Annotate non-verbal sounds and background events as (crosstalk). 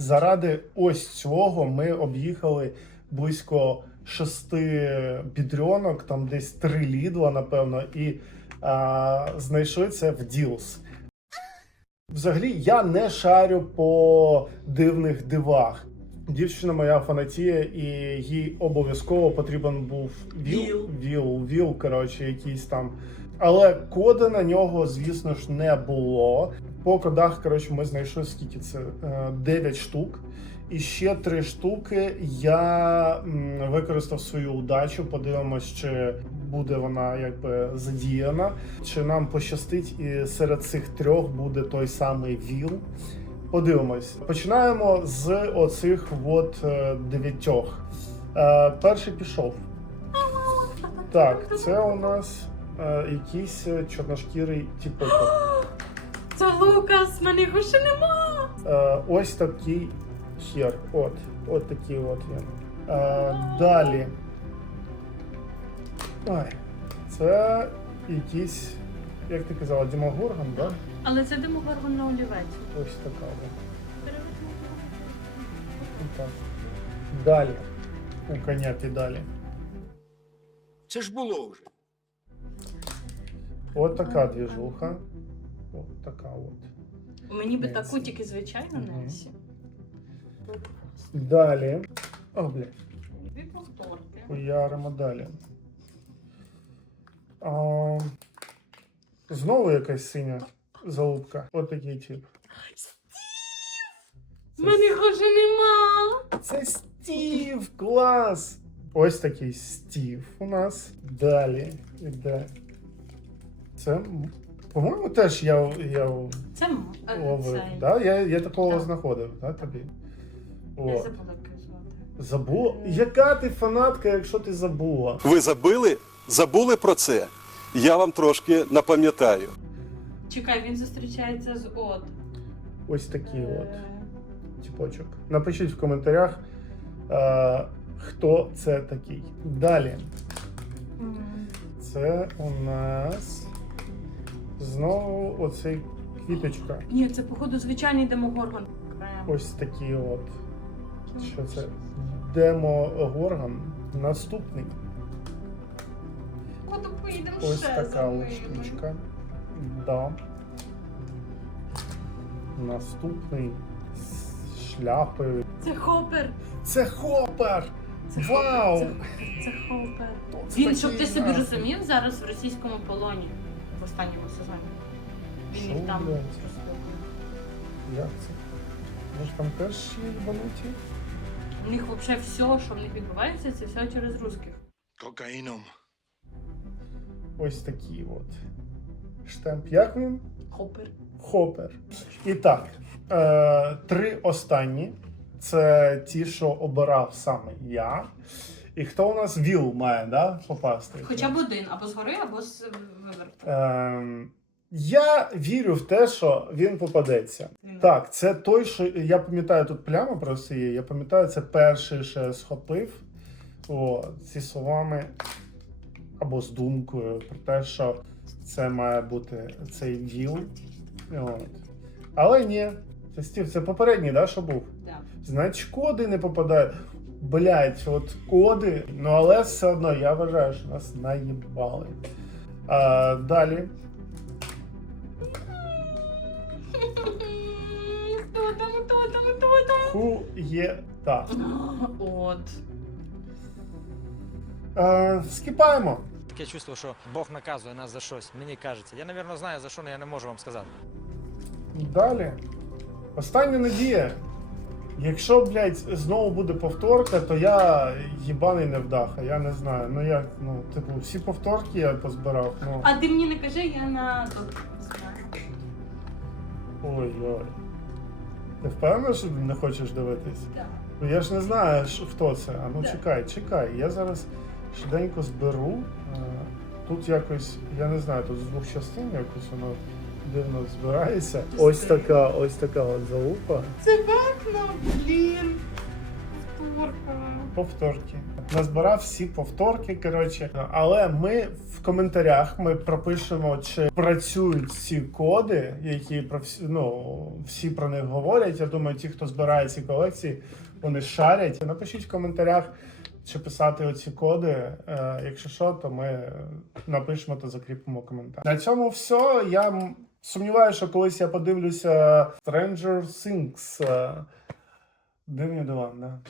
Заради ось цього ми об'їхали близько шести бідрьонок, там десь три лідла, напевно, і а, знайшли це в Ділс. Взагалі, я не шарю по дивних дивах. Дівчина моя фанатіє, і їй обов'язково потрібен був віл, Віл. віл, віл, коротше, якийсь там. Але коди на нього, звісно ж, не було. По кодах, коротше, ми знайшли скільки це Е, 9 штук. І ще три штуки я використав свою удачу. Подивимось, чи буде вона якби задіяна, чи нам пощастить, і серед цих трьох буде той самий ВІЛ. Подивимось. Починаємо з оцих от е, дев'ятьох. Е, перший пішов. Так, це у нас е, якийсь е, чорношкірий тіпочок. (gasps) Це Лукас, мене його ще нема. Е, ось такий хер. От. От такий от він. Е, далі. Ой. Це якийсь, як ти казала, Дімогорган, да? Але це демогоргон на олівець. Ось така. от. Так. Далі. У коня і далі. Це ж було вже. От така двіжуха. От така от. Мені би Ненсі. таку тільки звичайно Мгм. Ненсі. Далі. О, блядь. Дві повторки. Хуяримо далі. А, знову якась синя залупка. От такий тип. Мене його вже нема. Це Стів! Клас! Ось такий Стів у нас. Далі. Іде. Це, по-моєму, теж я, я Це е, ловив. цей. Да? Я, я такого Так. знаходив, да, тобі? Я От. забула, звати. Забула? Яка ти фанатка, якщо ти забула? Ви забили? Забули про це? Я вам трошки напам'ятаю. Чекай, він зустрічається з От. Ось такий от. Е, тіпочок. Напишіть в коментарях, е, хто це такий. Далі. м. Це у нас знову оцей квіточка. Ні, це походу звичайний демогоргон. Ось такий от. Що це? Демогорган. Наступний. Куди поїдемо Ось ще така за от ними? штучка. Да. Наступний з шляпою. Це Хопер. Це хопер! Це Вау! Хопер. Це, це Хопер. Це Він, щоб ти собі розумів, зараз в російському полоні в останньому сезоні. Він їх там розпилює. Як це? Може там теж є єбануті? У них взагалі все, що в них відбувається, це все через русських. Кокаїном. Ось такий от. Штемп. Як він? Хопер. Хопер. І так, е, три останні. Це ті, що обирав саме я. І хто у нас віл має, да, попасти? Хоча б один, або згори, або з виверту. Е, я вірю в те, що він попадеться. Він- Так, це той, що я пам'ятаю, тут пляма просто є. Я пам'ятаю, це перший, що я схопив. О, зі словами або з думкою про те, що це має бути цей віл. От. Але ні, це Стів, це попередній, да, що був? Да. Значить, коди не попадають. Блять, от коди. Ну але все одно я вважаю, що нас наїбали. А, далі. Хто там, хто там, хто там? Хуєта. От. Е, скіпаємо. Таке чувство, що Бог наказує нас за щось. Мені кажеться. Я, напевно, знаю за що, але я не можу вам сказати. Далі. Остання надія. Якщо, блядь, знову буде повторка, то я їбаний невдаха. Я не знаю. Ну як, ну, типу, всі повторки я позбирав. Ну. А ти мені не кажи, я на тут знаю. Ой-ой. Ти впевнена, що не хочеш дивитись? Так. Ну я ж не знаю, що- хто це. А ну Да. чекай, чекай. Я зараз швиденько зберу. Е, Тут якось, я не знаю, тут з двох частин якось воно дивно збирається. Ось така, ось така от залупа. Це Бетмен, блін. Повторка. Повторки. Назбирав всі повторки, коротше. Але ми в коментарях ми пропишемо, чи працюють ці коди, які про всі, ну, всі про них говорять. Я думаю, ті, хто збирає ці колекції, вони шарять. Напишіть в коментарях, чи писати оці коди. Е, якщо що, то ми напишемо та закріпимо коментар. На цьому все. Я сумніваюся, що колись я подивлюся Stranger Things. Е, Дивні дива, да.